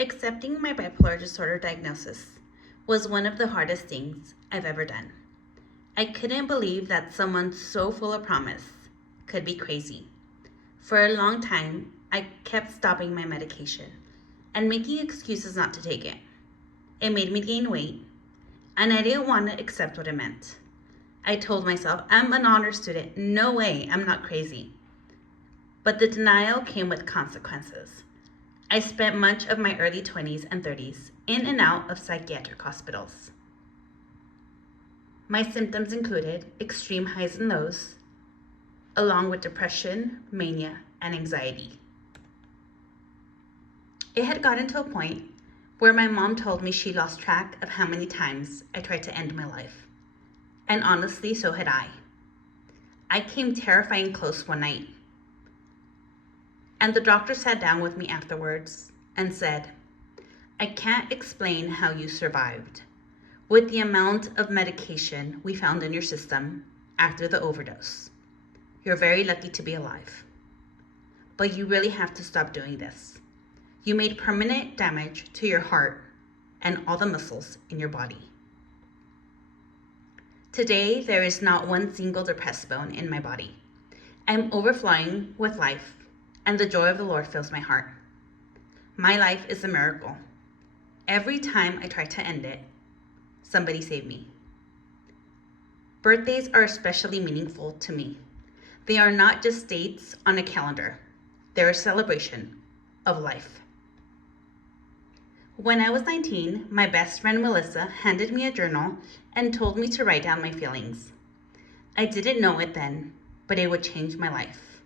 Accepting my bipolar disorder diagnosis was one of the hardest things I've ever done. I couldn't believe that someone so full of promise could be crazy. For a long time, I kept stopping my medication and making excuses not to take it. It made me gain weight, and I didn't want to accept what it meant. I told myself, I'm an honor student. No way, I'm not crazy. But the denial came with consequences. I spent much of my early 20s and 30s in and out of psychiatric hospitals. My symptoms included extreme highs and lows, along with depression, mania, and anxiety. It had gotten to a point where my mom told me she lost track of how many times I tried to end my life. And honestly, so had I. I came terrifying close one night. And the doctor sat down with me afterwards and said, I can't explain how you survived with the amount of medication we found in your system after the overdose. You're very lucky to be alive. But you really have to stop doing this. You made permanent damage to your heart and all the muscles in your body. Today, there is not one single depressed bone in my body. I'm overflowing with life, and the joy of the Lord fills my heart. My life is a miracle. Every time I try to end it, somebody saved me. Birthdays are especially meaningful to me. They are not just dates on a calendar. They're a celebration of life. When I was 19, my best friend Melissa handed me a journal and told me to write down my feelings. I didn't know it then, but it would change my life.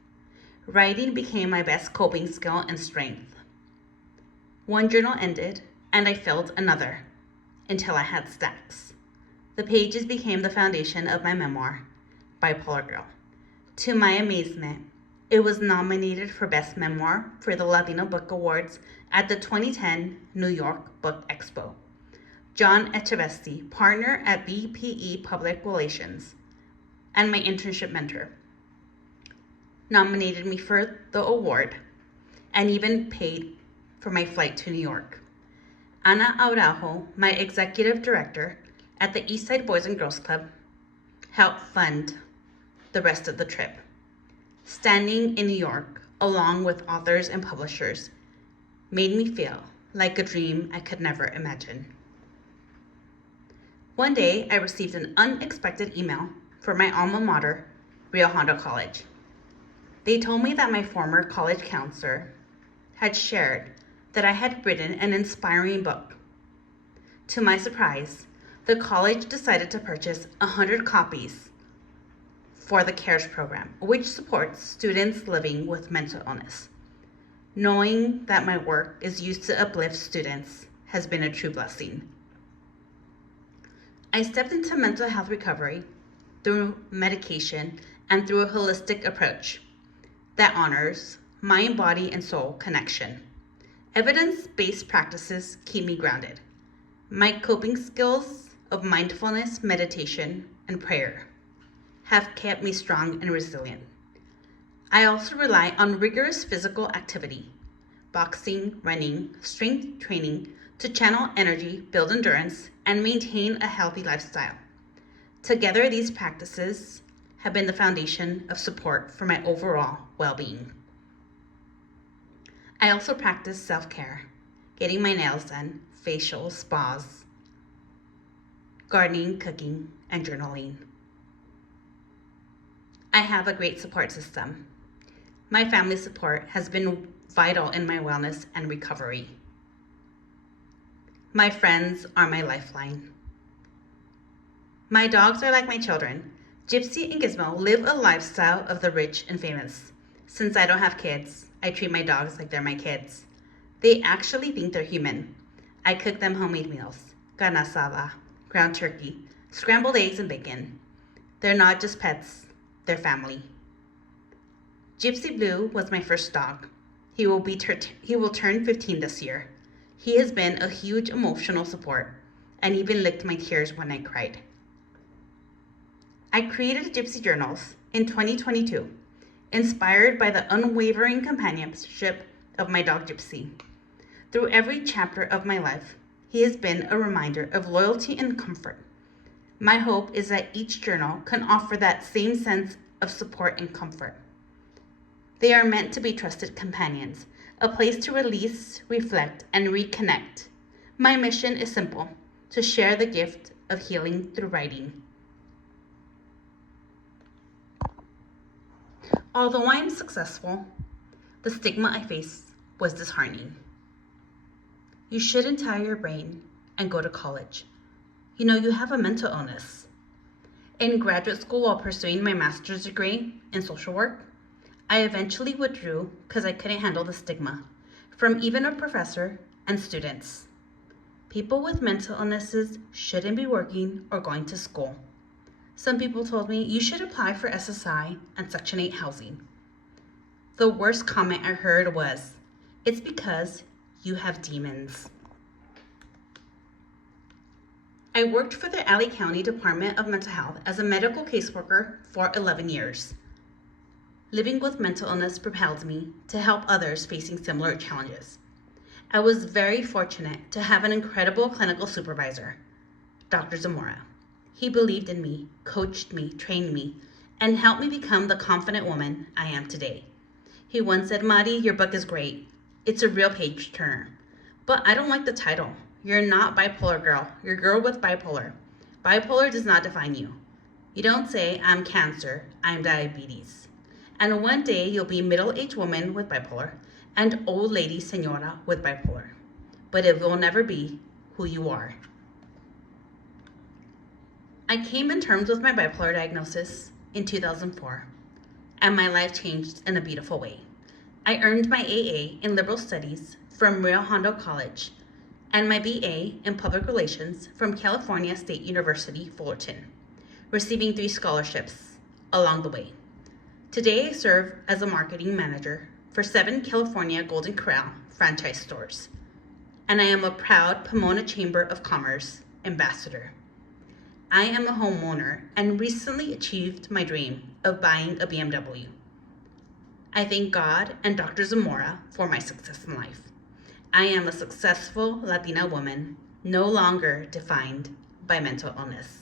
Writing became my best coping skill and strength. One journal ended, and I filled another, until I had stacks. The pages became the foundation of my memoir, Bipolar Girl. To my amazement, it was nominated for Best Memoir for the Latino Book Awards at the 2010 New York Book Expo. John Echeveste, partner at BPE Public Relations, and my internship mentor, nominated me for the award and even paid for my flight to New York. Ana Araujo, my executive director at the Eastside Boys and Girls Club, helped fund the rest of the trip. Standing in New York, along with authors and publishers, made me feel like a dream I could never imagine. One day, I received an unexpected email from my alma mater, Rio Hondo College. They told me that my former college counselor had shared that I had written an inspiring book. To my surprise, the college decided to purchase 100 copies for the CARES program, which supports students living with mental illness. Knowing that my work is used to uplift students has been a true blessing. I stepped into mental health recovery through medication and through a holistic approach that honors mind, body, and soul connection. Evidence-based practices keep me grounded. My coping skills of mindfulness, meditation, and prayer have kept me strong and resilient. I also rely on rigorous physical activity, boxing, running, strength training to channel energy, build endurance, and maintain a healthy lifestyle. Together, these practices have been the foundation of support for my overall well-being. I also practice self-care, getting my nails done, facials, spas, gardening, cooking, and journaling. I have a great support system. My family support has been vital in my wellness and recovery. My friends are my lifeline. My dogs are like my children. Gypsy and Gizmo live a lifestyle of the rich and famous. Since I don't have kids, I treat my dogs like they're my kids. They actually think they're human. I cook them homemade meals, carne asada, ground turkey, scrambled eggs, and bacon. They're not just pets, they're family. Gypsy Blue was my first dog. He will turn 15 this year. He has been a huge emotional support and even licked my tears when I cried. I created Gypsy Journals in 2022, inspired by the unwavering companionship of my dog Gypsy. Through every chapter of my life, he has been a reminder of loyalty and comfort. My hope is that each journal can offer that same sense of support and comfort. They are meant to be trusted companions, a place to release, reflect, and reconnect. My mission is simple: to share the gift of healing through writing. Although I am successful, the stigma I face was disheartening. You shouldn't tire your brain and go to college. You know, you have a mental illness. In graduate school, while pursuing my master's degree in social work, I eventually withdrew because I couldn't handle the stigma from even a professor and students. People with mental illnesses shouldn't be working or going to school. Some people told me, you should apply for SSI and Section 8 housing. The worst comment I heard was, it's because you have demons. I worked for the Alley County Department of Mental Health as a medical caseworker for 11 years. Living with mental illness propelled me to help others facing similar challenges. I was very fortunate to have an incredible clinical supervisor, Dr. Zamora. He believed in me, coached me, trained me, and helped me become the confident woman I am today. He once said, Mari, your book is great. It's a real page turner. But I don't like the title. You're not bipolar girl. You're girl with bipolar. Bipolar does not define you. You don't say, I'm cancer, I'm diabetes. And one day you'll be middle-aged woman with bipolar and old lady senora with bipolar. But it will never be who you are. I came in terms with my bipolar diagnosis in 2004, and my life changed in a beautiful way. I earned my AA in Liberal Studies from Rio Hondo College and my BA in Public Relations from California State University, Fullerton, receiving 3 scholarships along the way. Today, I serve as a marketing manager for 7 California Golden Corral franchise stores, and I am a proud Pomona Chamber of Commerce ambassador. I am a homeowner and recently achieved my dream of buying a BMW. I thank God and Dr. Zamora for my success in life. I am a successful Latina woman, no longer defined by mental illness.